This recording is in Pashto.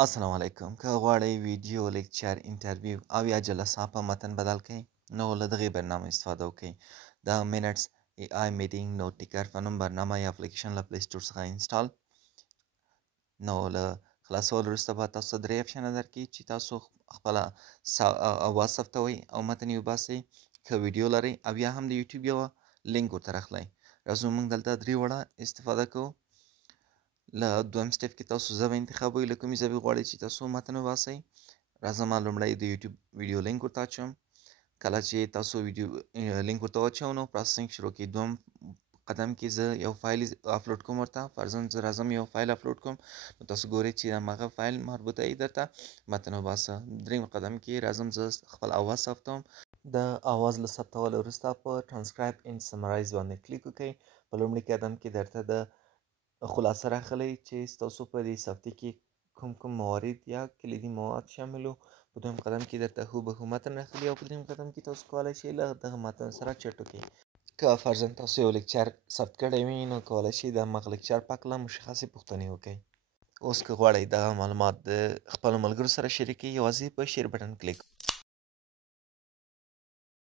السلام علیکم. که غواړئ ویډیو، لیکچر، انټرویو او یا جلسه په متن بدل کړئ نو له دغې برنامه استفاده وکړئ. د منټس ای آی میټینګ نوټ ټیکر په نوم برنامه یا اپلیکیشن له پلی سټور څخه انسټال. نو له خلاصولو وروسته به تاسو ته درې اپشنه درکړي چې تاسو خپله اواز ثبتوئ او متن یې وباسئ. که ویډیو لرئ او یا هم د یوټیوب یوه لینک ورته راخلئ. راځو موږ دلته درې وړه استفاده کوو. له دویم سټپ کې تاسو ژبه انتخابوئ، له کومې ژبې غواړئ چې تاسو متن وباسئ. راځه ما لومړی د یوټیوب ویډیو لینک ورته اچوم. کله چې تاسو ویډیو لینک ورته واچوم نو پروسسینګ شروع کوي. دویم قدم کې زه یو فایل اپلوډ کوم ورته. فرضاً زه راځم یو فایل اپلوډ کوم نو تاسو ګورئ چې هماغه فایل مربوطه یې درته متن وباسه. دریم قدم کې راځم زه خپل اواز ثبتوم. د اواز له ثبتولو وروسته په ټرانسکرایب اینډ سمرایز باندې کلیک وکړئ. په لومړي قدم کې درته د خلاصه راخلی چې ستاسو په دې صفتې کې کوم موارد یا کلیدي مواد شامل وو. په دویم قدم کې درته هوبهو متن راخلي او په دریم قدم کې تاسو کولی شئ له دغه متن سره چټ وکړئ. که فرضاً تاسو یو لیکچر ثبت کړی وي نو کولی شئ د هماغه لیکچر په هکله مشخصې پوښتنې وکړئ. اوس که غواړئ دغه معلومات د خپلو ملګرو سره شریک کړئ یوازې په شیر بټن کلیک